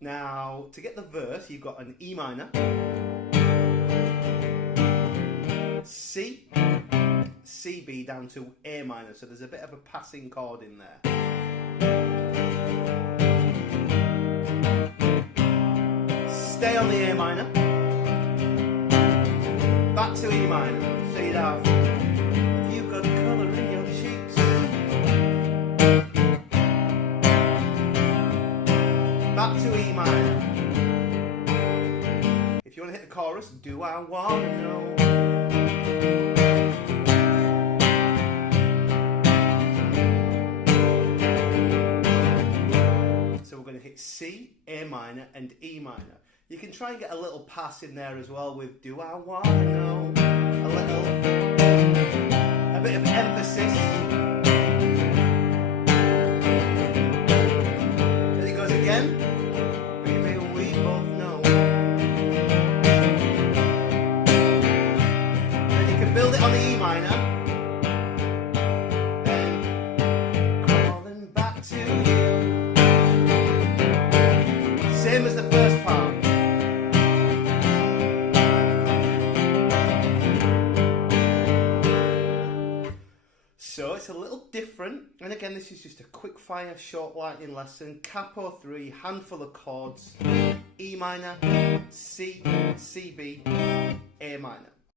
Now, to get the verse, you've got an E minor, C, C, B down to A minor. So there's a bit of a passing chord in there. Stay on the A minor, back to E minor. So you'd have, you've got colour in your cheeks, back to E minor. If you want to hit the chorus, do I wanna know? So we're going to hit C, A minor and E minor. You can try and get a little pass in there as well with do I wanna know? A bit of emphasis. Then it goes again. Baby, we both know. Then you can build it on the E minor. Then crawling back to you. Same as the first part. So it's a little different, and again this is just a quick fire short lightning lesson. Capo 3, handful of chords, E minor, C, C, B, A minor.